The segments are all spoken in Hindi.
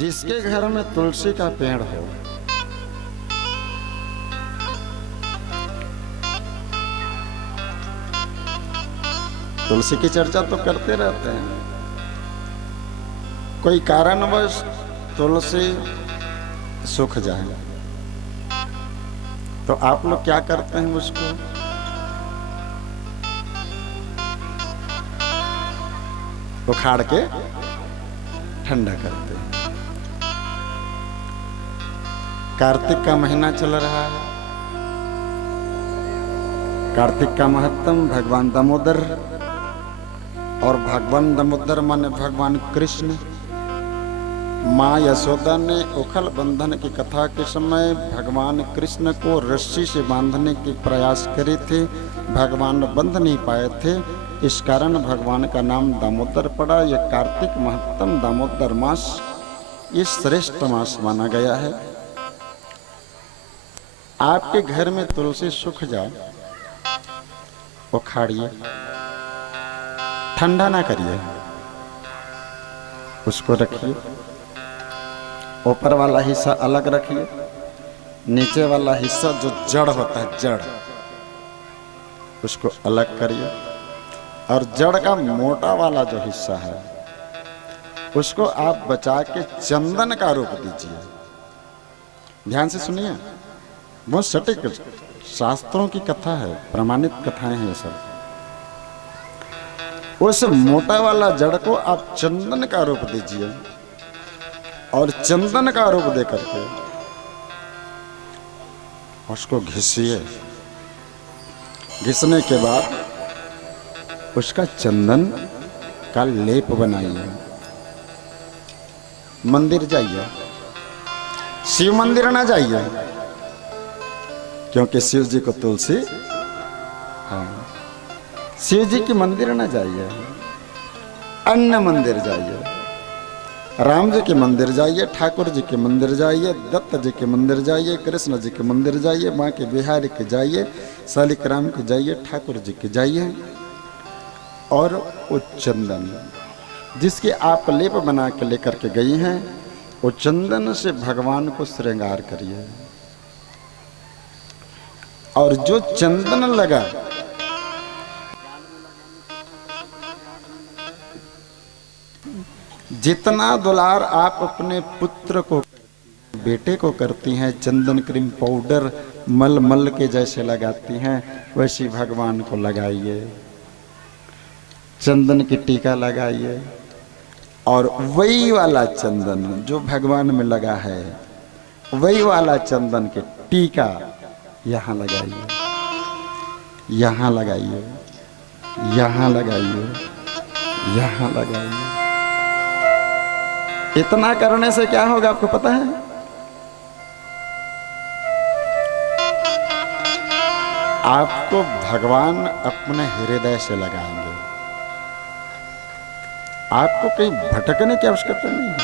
जिसके घर में तुलसी का पेड़ हो, तुलसी की चर्चा तो करते रहते हैं, कोई कारणवश तुलसी सूख जाए तो आप लोग क्या करते हैं? उसको उखाड़ के ठंडा करते हैं। कार्तिक का महीना चल रहा है। कार्तिक का महत्तम भगवान दामोदर, और भगवान दामोदर माने भगवान कृष्ण। माँ यशोदा ने उखल बंधन की कथा के समय भगवान कृष्ण को रस्सी से बांधने की प्रयास करे थे, भगवान बंध नहीं पाए थे। इस कारण भगवान का नाम दामोदर पड़ा। यह कार्तिक महत्तम दामोदर मास ये श्रेष्ठ मास माना गया है। आपके घर में तुलसी सूख जाए, उखाड़िए, ठंडा ना करिए, उसको रखिए। ऊपर वाला हिस्सा अलग रखिए, नीचे वाला हिस्सा जो जड़ होता है, जड़, उसको अलग करिए। और जड़ का मोटा वाला जो हिस्सा है उसको आप बचा के चंदन का रूप दीजिए। ध्यान से सुनिए, बहुत सटीक शास्त्रों की कथा है, प्रमाणित कथाएं हैं ये सब। उस मोटा वाला जड़ को आप चंदन का रूप दीजिए और चंदन का रूप दे करके उसको घिसिए। घिसने के बाद उसका चंदन का लेप बनाइए। मंदिर जाइए, शिव मंदिर ना जाइए, क्योंकि शिव जी को तुलसी, हाँ, शिव जी के मंदिर ना जाइए, अन्य मंदिर जाइए। राम जी के मंदिर जाइए, ठाकुर जी के मंदिर जाइए, दत्त जी के मंदिर जाइए, कृष्ण जी के मंदिर जाइए, माँ के बिहारी के जाइए, शालिग्राम के जाइए, ठाकुर जी के जाइए। और वो चंदन जिसके आप लेप बना के लेकर के गई हैं, वो चंदन से भगवान को श्रृंगार करिए। और जो चंदन लगा, जितना दुलार आप अपने पुत्र को, बेटे को करती हैं, चंदन क्रीम पाउडर मल मल के जैसे लगाती हैं, वैसी भगवान को लगाइए। चंदन की टीका लगाइए और वही वाला चंदन जो भगवान में लगा है, वही वाला चंदन की टीका यहाँ लगाइए, यहाँ लगाइए, यहाँ लगाइए, यहाँ लगाइए। इतना करने से क्या होगा आपको पता है? आपको भगवान अपने हृदय से लगाएंगे। आपको कहीं भटकने की आवश्यकता नहीं है।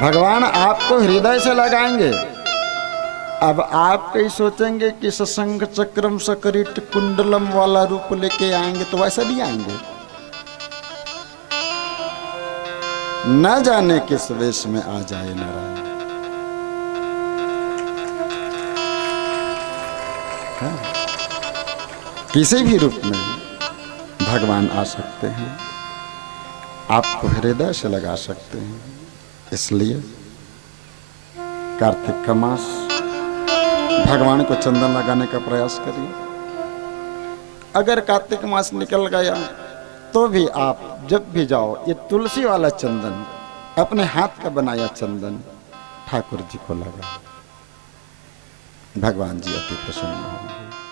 भगवान आपको हृदय से लगाएंगे। अब आप कहीं सोचेंगे कि सशंख चक्रम सकरिट कुंडलम वाला रूप लेके आएंगे, तो वैसा भी आएंगे। न जाने किस वेश में आ जाए नारायण। किसी भी रूप में भगवान आ सकते हैं, आपको हृदय से लगा सकते हैं। इसलिए कार्तिक का मास, भगवान को चंदन लगाने का प्रयास करिए। अगर कार्तिक मास निकल गया तो भी आप जब भी जाओ, ये तुलसी वाला चंदन, अपने हाथ का बनाया चंदन ठाकुर जी को लगा, भगवान जी अति प्रसन्न होंगे।